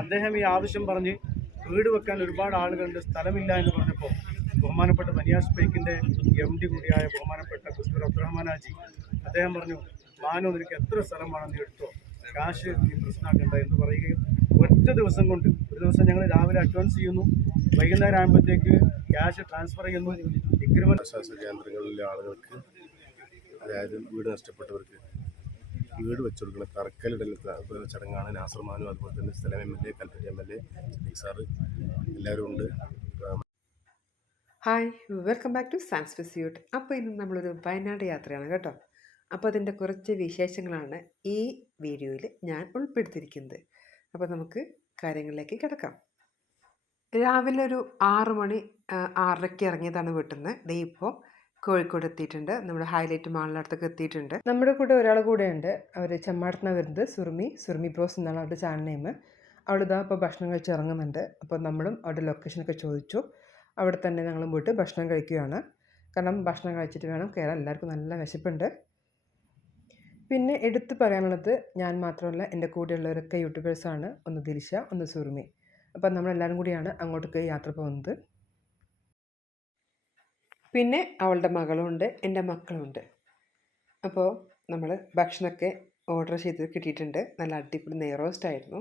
അദ്ദേഹം ഈ ആവശ്യം പറഞ്ഞ് വീട് വെക്കാൻ ഒരുപാട് ആളുകളുണ്ട് സ്ഥലമില്ല എന്ന് പറഞ്ഞപ്പോൾ ബഹുമാനപ്പെട്ട ബനിയാസ് ബൈക്കിന്റെ എം ഡി കൂടിയായ ബഹുമാനപ്പെട്ട കുസ്തൂർ അബ്ദുറഹ്മാനാജി അദ്ദേഹം പറഞ്ഞു മാനോ നിനക്ക് എത്ര സ്ഥലം വേണമെന്ന് എടുത്തോ? കാശ് നീ പ്രശ്നമാക്കണ്ട എന്ന് പറയുകയും ഒറ്റ ദിവസം കൊണ്ട് ഒരു ദിവസം ഞങ്ങൾ രാവിലെ അഡ്വാൻസ് ചെയ്യുന്നു വൈകുന്നേരം ആകുമ്പോഴത്തേക്ക് ക്യാഷ് ട്രാൻസ്ഫർ ചെയ്യുന്നു എഗ്രിമെന്റ് കേന്ദ്രങ്ങളിലെ ആളുകൾക്ക് അതായത് വീട് നഷ്ടപ്പെട്ടവർക്ക് വീട് വെച്ചു കൊടുക്കണം തറക്കല്ലിടൽ ത- ചടങ്ങാണ്. നാസർമാനും അതുപോലെ തന്നെ സ്ഥലം M L A Kalpetta M L A sir എല്ലാവരും ഉണ്ട്. Hi welcome back to science ഫിസ്യൂട്ട് അപ്പോൾ ഇന്ന് നമ്മളൊരു വയനാട് യാത്രയാണ് കേട്ടോ. അപ്പോൾ അതിന്റെ കുറച്ച് വിശേഷങ്ങളാണ് ഈ വീഡിയോയിൽ ഞാൻ ഉൾപ്പെടുത്തിയിരിക്കുന്നത്. അപ്പോൾ നമുക്ക് കാര്യങ്ങളിലേക്ക് കിടക്കാം. രാവിലെ ഒരു ആറ് മണി ആറരയ്ക്ക് ഇറങ്ങിയതാണ് വീട്ടിൽ നിന്ന് ദേ ഇപ്പോൾ കോഴിക്കോട് എത്തിയിട്ടുണ്ട് നമ്മുടെ ഹൈലൈറ്റ് മാളിനടുത്തൊക്കെ എത്തിയിട്ടുണ്ട്. നമ്മുടെ കൂടെ ഒരാൾ കൂടെ ഉണ്ട് അവർ ചെമ്മാടത്തുനിന്ന് വരുന്നത് സുർമി സുർമി ബ്രോസ് എന്നാണ് അവരുടെ ചാനൽ നെയിം അവളിതാ ഇപ്പോൾ ഭക്ഷണം കഴിച്ച് ഇറങ്ങുന്നുണ്ട്. അപ്പോൾ നമ്മളും അവരുടെ ലൊക്കേഷനൊക്കെ ചോദിച്ചു. അവിടെ തന്നെ ഞങ്ങൾ പോയിട്ട് ഭക്ഷണം കഴിക്കുകയാണ്. കാരണം ഭക്ഷണം കഴിച്ചിട്ട് വേണം കയറാൻ എല്ലാവർക്കും നല്ല വിശപ്പുണ്ട്. പിന്നെ എടുത്തു പറയാനുള്ളത് ഞാൻ മാത്രമല്ല എന്റെ കൂടെയുള്ളവരൊക്കെ യൂട്യൂബേഴ്സാണ് ഒന്ന് ദിൽഷ ഒന്ന് സുർമി. അപ്പം നമ്മളെല്ലാവരും കൂടിയാണ് അങ്ങോട്ടേക്ക് യാത്ര പോകുന്നത്. പിന്നെ അവളുടെ മകളുണ്ട് എന്റെ മക്കളുണ്ട്. അപ്പോൾ നമ്മൾ ഭക്ഷണമൊക്കെ ഓർഡർ ചെയ്ത് കിട്ടിയിട്ടുണ്ട്. നല്ല അടിപൊളി നെയ്റോസ്റ്റ് ആയിരുന്നു.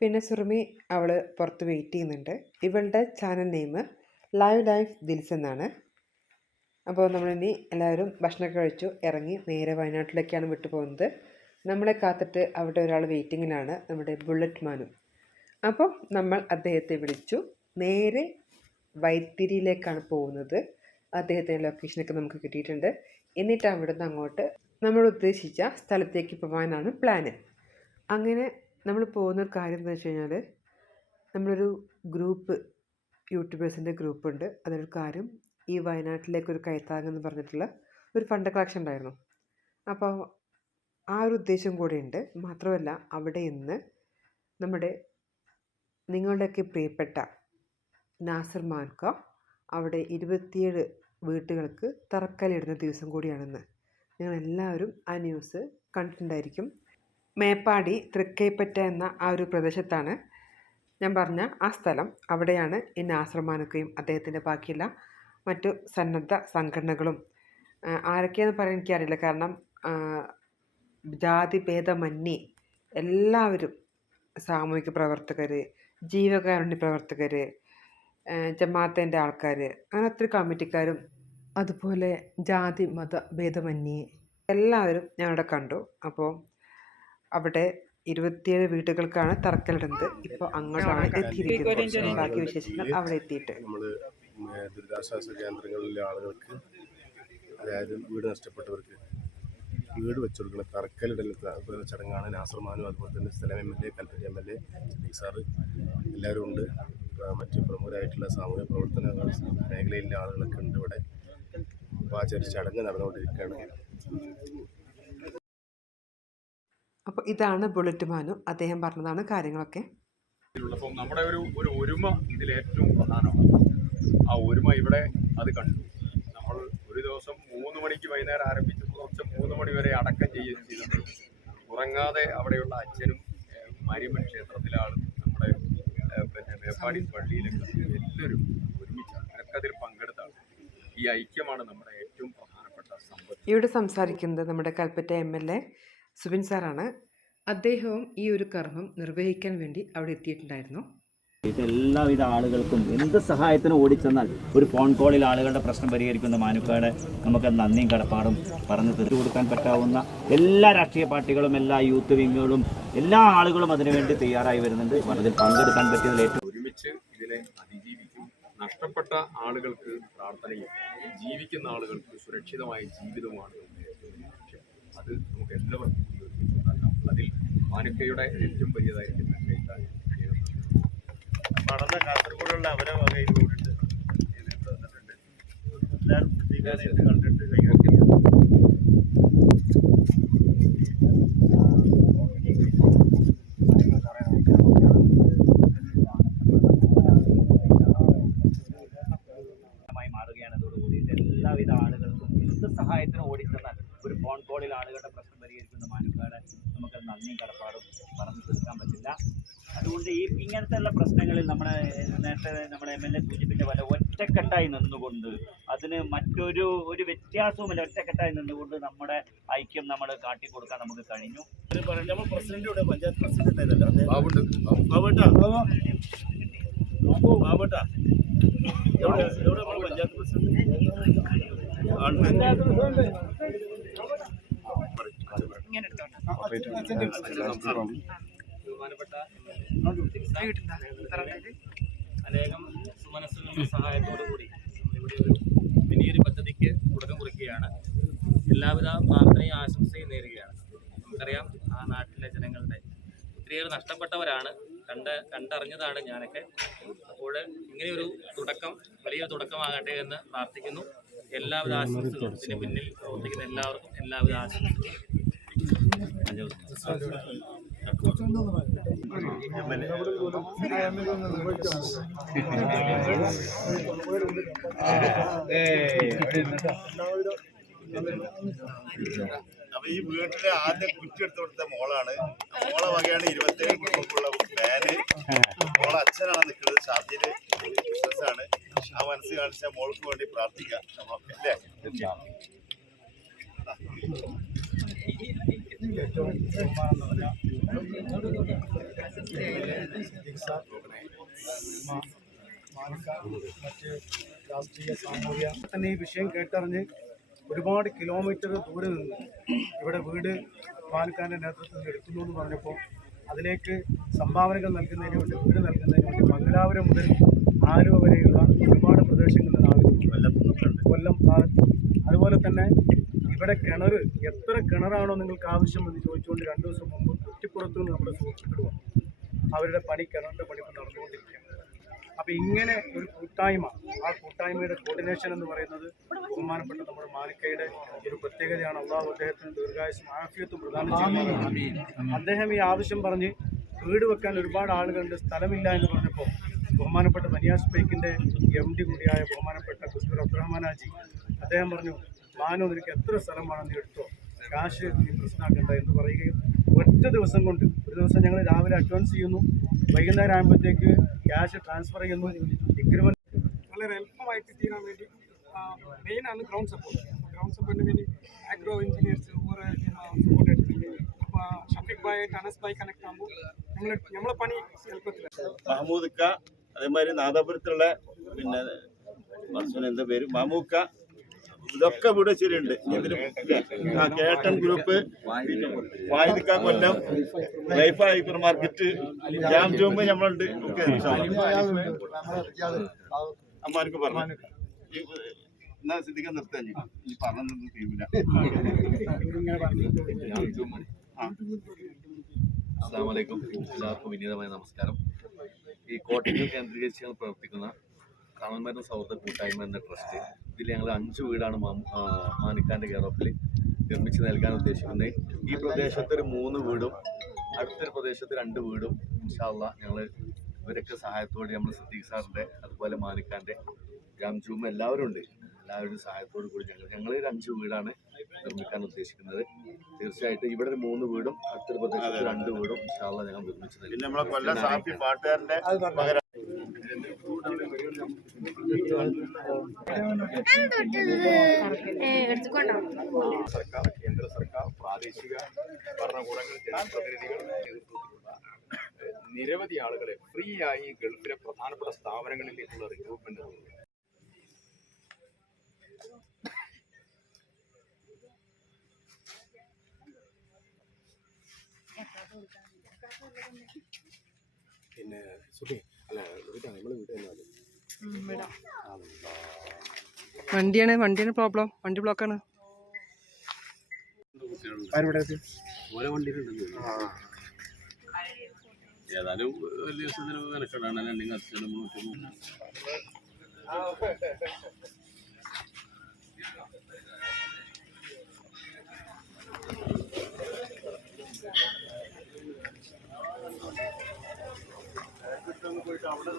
പിന്നെ സുറുമി അവൾ പുറത്ത് വെയിറ്റ് ചെയ്യുന്നുണ്ട്. ഇവളുടെ ചാനൽ നെയിം ലൈവ് ലൈഫ് ദിൽസ് എന്നാണ്. അപ്പോൾ നമ്മളിനി എല്ലാവരും ഭക്ഷണമൊക്കെ കഴിച്ചു ഇറങ്ങി നേരെ വയനാട്ടിലേക്കാണ് വിട്ടു പോകുന്നത്. നമ്മളെ കാത്തിട്ട് അവിടെ ഒരാൾ വെയിറ്റിങ്ങിലാണ് നമ്മുടെ ബുള്ളറ്റ് മാനും. അപ്പോൾ നമ്മൾ അദ്ദേഹത്തെ വിളിച്ചു. നേരെ വൈത്തിരിയിലേക്കാണ് പോകുന്നത്. അദ്ദേഹത്തിന്റെ ലൊക്കേഷനൊക്കെ നമുക്ക് കിട്ടിയിട്ടുണ്ട്. എന്നിട്ട് അവിടുന്ന് അങ്ങോട്ട് നമ്മൾ ഉദ്ദേശിച്ച സ്ഥലത്തേക്ക് പോകാനാണ് പ്ലാന് അങ്ങനെ നമ്മൾ പോകുന്ന കാര്യം എന്താ വെച്ച് കഴിഞ്ഞാൽ നമ്മളൊരു ഗ്രൂപ്പ് യൂട്യൂബേഴ്സിന്റെ ഗ്രൂപ്പുണ്ട് അതൊരു കാര്യം ഈ വയനാട്ടിലേക്ക് ഒരു കൈത്താങ് എന്ന് പറഞ്ഞിട്ടുള്ള ഒരു ഫണ്ട് കളക്ഷൻ ഉണ്ടായിരുന്നു. അപ്പോൾ ആ ഒരു ഉദ്ദേശം കൂടെയുണ്ട് മാത്രമല്ല അവിടെ ഇന്ന് നമ്മുടെ നിങ്ങളുടെയൊക്കെ പ്രിയപ്പെട്ട നാസർ മാൻക അവിടെ ഇരുപത്തിയേഴ് വീട്ടുകൾക്ക് തറക്കല്ലിടുന്ന ദിവസം കൂടിയാണെന്ന്. നിങ്ങൾ എല്ലാവരും ആ ന്യൂസ് കണ്ടിട്ടുണ്ടായിരിക്കും. മേപ്പാടി തൃക്കൈപ്പറ്റ എന്ന ആ ഒരു പ്രദേശത്താണ് ഞാൻ പറഞ്ഞ ആ സ്ഥലം. അവിടെയാണ് ഈ നാസർമാനൊക്കെയും അദ്ദേഹത്തിന്റെ ബാക്കിയുള്ള മറ്റു സന്നദ്ധ സംഘടനകളും. ആരൊക്കെയാണെന്ന് പറയാൻ എനിക്കറിയില്ല. കാരണം ജാതി ഭേദമന്യേ എല്ലാവരും സാമൂഹിക പ്രവർത്തകർ ജീവകാരുണ്യ പ്രവർത്തകർ ജമാഅത്തിന്റെ ആൾക്കാർ അങ്ങനെ ഒത്തിരി കമ്മിറ്റിക്കാരും അതുപോലെ ജാതി മത ഭേദമന്യേ എല്ലാവരും ഞങ്ങളുടെ കണ്ടു. അപ്പോൾ അവിടെ ഇരുപത്തിയേഴ് വീടുകൾക്കാണ് തറക്കല്ലിടുന്നത്. ഇപ്പോൾ അങ്ങോട്ടാണ് എത്തിയിരിക്കുന്നത്. ബാക്കി വിശേഷങ്ങൾ അവിടെ എത്തിയിട്ട്. നമ്മൾ ദുരിതാശ്വാസ കേന്ദ്രങ്ങളിലെ ആളുകൾക്ക് അതായത് വീട് നഷ്ടപ്പെട്ടവർക്ക് വീട് വെച്ചു കൊടുക്കുന്ന തറക്കല്ലിടൽ ചടങ്ങാണ് നാസർമാനും അതുപോലെ തന്നെ സ്ഥലം M L A Kalpetta M L A sir എല്ലാവരും ഉണ്ട്. മറ്റ് പ്രമുഖരായിട്ടുള്ള സാമൂഹ്യ പ്രവർത്തന മേഖലയിലെ ആളുകളൊക്കെ ഉണ്ട് ഇവിടെ. അപ്പോൾ ആ ചെറിയ ചടങ്ങ് നടന്നുകൊണ്ടിരിക്കുകയാണ്. അപ്പോൾ ഇതാണ് ബുള്ളറ്റ് മാനു. അദ്ദേഹം പറഞ്ഞതാണ് കാര്യങ്ങളൊക്കെ. അപ്പം നമ്മുടെ ഒരു ഒരു ഒരുമ ഇതിൽ ഏറ്റവും പ്രധാനമാണ്. ആ ഒരുമ ഇവിടെ അത് കണ്ടു. നമ്മൾ ഒരു ദിവസം മൂന്ന് മണിക്ക് വൈകുന്നേരം ആരംഭിച്ച് കുറച്ച് മൂന്ന് മണി വരെ അടക്കം ചെയ്യുകയും ചെയ്തിട്ടുണ്ട്. ഉറങ്ങാതെ അവിടെയുള്ള അച്ഛനും മാരിയമ്മൻ ക്ഷേത്രത്തിലെ ആളും നമ്മുടെ പിന്നെ മേപ്പാടി പള്ളിയിലൊക്കെ എല്ലാവരും ഒരുമിച്ച് അവർക്കതിൽ അതിൽ പങ്കെടുത്താണ്. ഈ ഐക്യമാണ് നമ്മുടെ ഏറ്റവും പ്രധാനപ്പെട്ട സമ്പത്ത്. ഇവിടെ സംസാരിക്കുന്നത് നമ്മുടെ Kalpetta M L A Subin സാറാണ്. അദ്ദേഹവും ഈ ഒരു കർമ്മം നിർവഹിക്കാൻ വേണ്ടി അവിടെ എത്തിയിട്ടുണ്ടായിരുന്നു. ഇത് എല്ലാവിധ ആളുകൾക്കും എന്ത് സഹായത്തിനും ഓടിച്ചെന്നാൽ ഒരു ഫോൺ കോളിൽ ആളുകളുടെ പ്രശ്നം പരിഹരിക്കുന്ന മാനുക്കാട് നമുക്ക് നന്ദിയും കടപ്പാടും പറഞ്ഞു തീർച്ചു കൊടുക്കാൻ പറ്റാവുന്ന എല്ലാ രാഷ്ട്രീയ പാർട്ടികളും എല്ലാ യൂത്ത് വിങ്ങുകളും എല്ലാ ആളുകളും അതിനുവേണ്ടി തയ്യാറായി വരുന്നുണ്ട്. അതിൽ പങ്കെടുക്കാൻ പറ്റിയതിൽ ഏറ്റവും ഒരുമിച്ച് ഇതിനെ അതിജീവിക്കും നഷ്ടപ്പെട്ട ആളുകൾക്ക് പ്രാർത്ഥനയും ജീവിക്കുന്ന ആളുകൾക്ക് സുരക്ഷിതമായ ജീവിതവുമാണ് ലക്ഷ്യം. അത് നമുക്ക് എല്ലാവർക്കും ഉണ്ടാക്കാം. അതിൽ മാനുക്കയുടെ ഏറ്റവും വലിയതായിരിക്കുന്ന കൈത്താങ്ങ് നടന്ന കാസർഗോഡുള്ള അവരെ കൂടിയിട്ട് എല്ലാവരും കണ്ടിട്ട് കൈകാര്യം മായി മാറുകയാണ് ഇതോടുകൂടി ഇത് എല്ലാവിധ ആളുകൾക്കും എന്ത് സഹായത്തിനും ഓടിച്ചെന്നാൽ ഒരു ഫോൺ കോളിൽ ആളുകളുടെ പ്രശ്നം പരിഹരിക്കുന്ന പരിഹരിക്കുന്ന മാനുക്കാട് നമുക്ക് നന്ദിയും കടപ്പാടും പറഞ്ഞു തീർക്കാൻ പറ്റില്ല അതുകൊണ്ട് ഈ ഇങ്ങനത്തെ ഉള്ള പ്രശ്നങ്ങളിൽ നമ്മുടെ നേരത്തെ നമ്മുടെ എം എൽ എ സൂചിപ്പിച്ച പോലെ ഒറ്റക്കെട്ടായി നിന്നുകൊണ്ട് അതിന് മറ്റൊരു ഒരു വ്യത്യാസവുമില്ല ഒറ്റക്കെട്ടായി നിന്നുകൊണ്ട് നമ്മുടെ ഐക്യം നമ്മൾ കാട്ടിക്കൊടുക്കാൻ നമുക്ക് കഴിഞ്ഞു നമ്മൾ പ്രസിഡന്റ് ഇവിടെ പഞ്ചായത്ത് പ്രസിഡന്റ് ആയിരുന്നല്ലോ ബാബുണ്ട് ബാബേട്ടാ ബാബേട്ടാ എവിടെ എവിടെ പഞ്ചായത്ത് പ്രസിഡന്റ് ബഹുമാനപ്പെട്ട അനേകം സുമനസ്സുകളുടെ സഹായത്തോടു കൂടി ഇവിടെ ഒരു വലിയൊരു പദ്ധതിക്ക് തുടക്കം കുറിക്കുകയാണ്. എല്ലാവിധ പ്രാർത്ഥനയും ആശംസയും നേരുകയാണ്. നമുക്കറിയാം ആ നാട്ടിലെ ജനങ്ങളുടെ ഒത്തിരിയേറെ നഷ്ടപ്പെട്ടവരാണ്. കണ്ട് കണ്ടറിഞ്ഞതാണ് ഞാനൊക്കെ. അപ്പോൾ ഇങ്ങനെയൊരു തുടക്കം വലിയൊരു തുടക്കമാകട്ടെ എന്ന് പ്രാർത്ഥിക്കുന്നു. എല്ലാവിധ ആശംസകളും ഇതിന് പിന്നിൽ പ്രവർത്തിക്കുന്ന എല്ലാവർക്കും എല്ലാവിധ ആശംസകളും. അപ്പൊ ഈ വീട്ടിലെ ആദ്യം കുറ്റിയെടുത്ത് കൊടുത്ത മോളാണ്. മോളെ വകയാണ് ഇരുപത്തേഴ് കുടുംബക്കുള്ള ഫാന് മോളെ അച്ഛനാണ് നിൽക്കുന്നത്. ഷാജിന് ബിസിനസ് ആണ്. ആ മനസ്സ് കാണിച്ച മോൾക്ക് വേണ്ടി പ്രാർത്ഥിക്കാം. നമ്മളൊക്കെ അല്ലേ? തന്നെ ഈ വിഷയം കേട്ടറിഞ്ഞ് ഒരുപാട് കിലോമീറ്റർ ദൂരെ നിന്ന് ഇവിടെ വീട് പാലക്കാരന്റെ നേതൃത്വത്തിൽ എടുക്കുന്നു എന്ന് പറഞ്ഞപ്പോൾ അതിലേക്ക് സംഭാവനകൾ നൽകുന്നതിന് വേണ്ടി വീട് നൽകുന്നതിന് വേണ്ടി മംഗലാപുരം മുതൽ ആലുവ വരെയുള്ള ഒരുപാട് പ്രദേശങ്ങളിൽ നിന്ന് ആളുകൾ കൊല്ലം ഭാഗത്ത് അതുപോലെ തന്നെ ഇവിടെ കിണർ എത്ര കിണറാണോ നിങ്ങൾക്ക് ആവശ്യം എന്ന് ചോദിച്ചുകൊണ്ട് രണ്ട് ദിവസം മുമ്പ് കുറ്റിപ്പുറത്തു നിന്ന് നമ്മുടെ സുഹൃത്തുക്കൾ വന്നു. അവരുടെ പണി കിണറിന്റെ പണി നടന്നുകൊണ്ടിരിക്കുകയാണ്. അപ്പോൾ ഇങ്ങനെ ഒരു കൂട്ടായ്മ ആ കൂട്ടായ്മയുടെ കോർഡിനേഷൻ എന്ന് പറയുന്നത് ബഹുമാനപ്പെട്ട നമ്മുടെ മാലിക്കയുടെ ഒരു പ്രത്യേകതയാണ്. അള്ളാഹു അദ്ദേഹത്തിന് ദീർഘായുസും ആഫിയത്തും പ്രദാനം ചെയ്യുന്നത് അദ്ദേഹം ഈ ആവശ്യം പറഞ്ഞ് വീട് വെക്കാൻ ഒരുപാട് ആളുകളുടെ സ്ഥലമില്ല എന്ന് പറഞ്ഞപ്പോൾ ബഹുമാനപ്പെട്ട ബനിയാസ് ബൈക്കിന്റെ എം ഡി കൂടിയായ ബഹുമാനപ്പെട്ട ഖുസ്ബുർ അബ്ദുറഹ്മാനാജി അദ്ദേഹം പറഞ്ഞു മാനു നിനക്ക് എത്ര സ്ഥലം വേണം നീ എടുത്തോ? കാശ് നീ പ്രശ്നമാക്കണ്ട എന്ന് പറയുകയും ഒറ്റ ദിവസം കൊണ്ട് ഒരു ദിവസം ഞങ്ങൾ രാവിലെ അഡ്വാൻസ് ചെയ്യുന്നു വൈകുന്നേരം ആകുമ്പോഴത്തേക്ക് ക്യാഷ് ട്രാൻസ്ഫർ ചെയ്യുന്നു എഗ്രിമെന്റ് വളരെ എളുപ്പമായിട്ട് തീരാൻ വേണ്ടി മെയിൻ ആണ് ഗ്രൗണ്ട് സപ്പോർട്ട് ഗ്രൗണ്ട് സപ്പോർട്ടിന് വേണ്ടി ആഗ്രോ എഞ്ചിനീയേഴ്സ് ഓരോ സപ്പോർട്ട് എടുത്തിട്ടുണ്ട്. അപ്പോൾ Shafeeq bye Anas bye connect ആകുമ്പോൾ നമ്മൾ നമ്മളെ പണി എളുപ്പത്തിലാണ് മഹമ്മൂദ് ക അതേമാതിരി നാദാപുരത്തുള്ള പിന്നെ എന്താ പേര്? മമൂക്ക ഇതൊക്കെ ഇവിടെ ശരിയുണ്ട്. ഇതിന് ആ കേട്ടൻ ഗ്രൂപ്പ് വായുക്ക കൊല്ലം ലൈഫ് ഹൈപ്പർ മാർക്കറ്റ് ജാം ജോമ്പ് നമ്മളുണ്ട്. ഒക്കെ അമ്മാർക്ക് പറഞ്ഞു. എന്നാ സിദ്ധിക്കാൻ നിർത്താൻ ഈ പറഞ്ഞൊന്നും തീരുമില്ല അസ്സാമലൈക്കും എല്ലാവർക്കും വിനീതമായ നമസ്കാരം. ഈ കോട്ടയം കേന്ദ്രീകരിച്ച് പ്രവർത്തിക്കുന്ന തമിഴ്മരുന്ന് സൗഹൃദ കൂട്ടായ്മ എന്ന ട്രസ്റ്റ് ഇതിൽ ഞങ്ങൾ അഞ്ച് വീടാണ് മാനിക്കാന്റെ മാനിക്കാന്റെ കെയർ ഓഫിൽ നിർമ്മിച്ച് നൽകാൻ ഉദ്ദേശിക്കുന്നത്. ഈ പ്രദേശത്ത് ഒരു മൂന്ന് വീടും അടുത്തൊരു പ്രദേശത്ത് രണ്ട് വീടും ഇൻഷാല്ല ഞങ്ങൾ ഇവരൊക്കെ സഹായത്തോടെ നമ്മൾ സിദ്ദീഖ് സാറിന്റെ അതുപോലെ മാനിക്കാന്റെ ജാംജൂം എല്ലാവരും ഉണ്ട്. എല്ലാവരുടെ സഹായത്തോടു കൂടി ഞങ്ങൾ ഞങ്ങൾ ഒരു അഞ്ച് വീടാണ് നിർമ്മിക്കാൻ ഉദ്ദേശിക്കുന്നത്. തീർച്ചയായിട്ടും ഇവിടെ ഒരു മൂന്ന് വീടും അടുത്തൊരു പ്രദേശത്ത് രണ്ട് വീടും ഇൻഷാല്ല ഞങ്ങൾ നിർമ്മിച്ചു നൽകും പിന്നെ നമ്മളെ കൊല്ലം സാഫി പാട്ടുകാരന്റെ പകരം സർക്കാർ കേന്ദ്ര സർക്കാർ പ്രാദേശിക ഭരണകൂടങ്ങൾ ജനപ്രതിനിധികൾ നേതൃത്വത്തിലുള്ള നിരവധി ആളുകളെ ഫ്രീ ആയി ഗൾഫിലെ പ്രധാനപ്പെട്ട സ്ഥാപനങ്ങളിലേക്കുള്ള റിക്രൂട്ട്മെന്റ് പിന്നെ സുഖി അല്ല നമ്മൾ വീട്ടിൽ വണ്ടിയാണ് വണ്ടിയാണ് പ്രോബ്ലം. വണ്ടി ബ്ലോക്കാണ് ഏതായാലും വലിയ ദിവസത്തിന് മെനക്കെടാണ് അല്ലെങ്കിൽ അച്ഛനും പോയിട്ട് അവിടെ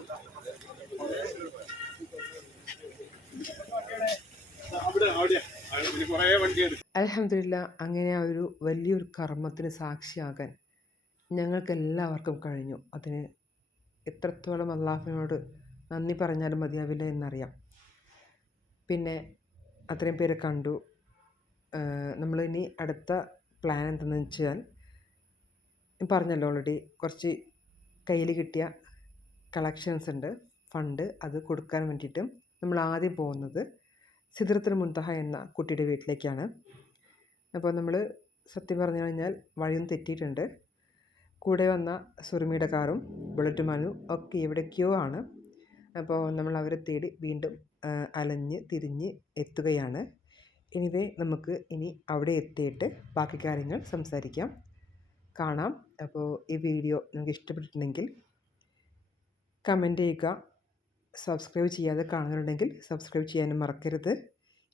അവിടെ പിന്നെ വണ്ടി അലഹമില്ല അങ്ങനെ ആ ഒരു വലിയൊരു കർമ്മത്തിന് സാക്ഷിയാകാൻ ഞങ്ങൾക്ക് എല്ലാവർക്കും കഴിഞ്ഞു. അതിന് എത്രത്തോളം അള്ളാഹുവിനോട് നന്ദി പറഞ്ഞാലും മതിയാവില്ല എന്നറിയാം. പിന്നെ അത്രയും പേരെ കണ്ടു. നമ്മൾ ഇനി അടുത്ത പ്ലാൻ എന്തെന്ന് വെച്ചാൽ പറഞ്ഞല്ലോ ഓൾറെഡി കുറച്ച് കയ്യിൽ കിട്ടിയ കളക്ഷൻസ് ഉണ്ട് ഫണ്ട് അത് കൊടുക്കാൻ വേണ്ടിയിട്ട് നമ്മൾ ആദ്യം പോകുന്നത് സിദ്രത്തുൽ മുൻതഹ എന്ന കുട്ടിയുടെ വീട്ടിലേക്കാണ്. അപ്പോൾ നമ്മൾ സത്യം പറഞ്ഞു കഴിഞ്ഞാൽ വഴിയൊന്നും തെറ്റിയിട്ടുണ്ട്. കൂടെ വന്ന സുറുമിയുടെ കാറും ബുള്ളറ്റ് മനു ഒക്കെ എവിടേക്കോ ആണ്. അപ്പോൾ നമ്മൾ അവരെ തേടി വീണ്ടും അലഞ്ഞ് തിരിഞ്ഞ് എത്തുകയാണ്. എനിവേ നമുക്ക് ഇനി അവിടെ എത്തിയിട്ട് ബാക്കി കാര്യങ്ങൾ സംസാരിക്കാം. കാണാം. അപ്പോൾ ഈ വീഡിയോ നിങ്ങൾക്ക് ഇഷ്ടപ്പെട്ടിട്ടുണ്ടെങ്കിൽ കമന്റ് ചെയ്യുക സബ്സ്ക്രൈബ് ചെയ്യാതെ കാണുന്നുണ്ടെങ്കിൽ സബ്സ്ക്രൈബ് ചെയ്യാനും മറക്കരുത്.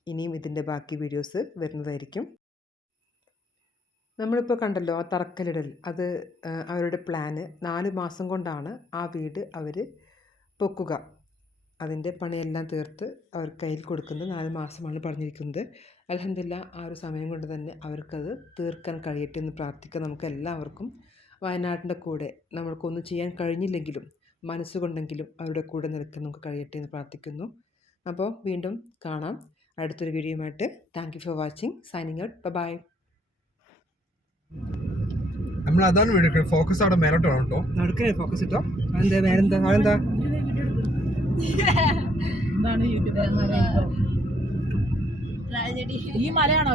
ഇനിയും ഇതിന്റെ ബാക്കി വീഡിയോസ് വരുന്നതായിരിക്കും. നമ്മളിപ്പോൾ കണ്ടല്ലോ ആ തറക്കല്ലിടൽ. അത് അവരുടെ പ്ലാന് നാല് മാസം കൊണ്ടാണ് ആ വീട് അവർ പൊക്കുക. അതിന്റെ പണിയെല്ലാം തീർത്ത് അവർ കയ്യിൽ കൊടുക്കുന്നത് നാല് മാസമാണ് പറഞ്ഞിരിക്കുന്നത്. അലഹമില്ല ആ ഒരു സമയം കൊണ്ട് തന്നെ അവർക്കത് തീർക്കാൻ കഴിയട്ടെ എന്ന് പ്രാർത്ഥിക്കാം. നമുക്ക് എല്ലാവർക്കും വയനാടിന്റെ കൂടെ നമ്മൾക്കൊന്നും ചെയ്യാൻ കഴിഞ്ഞില്ലെങ്കിലും മനസ്സുകൊണ്ടെങ്കിലും അവരുടെ കൂടെ നിൽക്കാൻ നമുക്ക് കഴിയട്ടെ എന്ന് പ്രാർത്ഥിക്കുന്നു. അപ്പോൾ വീണ്ടും കാണാം. അടുത്തൊരു വീഡിയോയുമായിട്ട്. Thank you for watching signing out bye നമ്മൾ അതാണ് വീട് ഫോക്കസ് അവിടെ മേലോട്ടാണ് കേട്ടോ. നടക്കണേ ഫോക്കസ് ഇട്ടോ. എന്താ വേറെന്താ അതെന്താ ഈ മലയാണോ?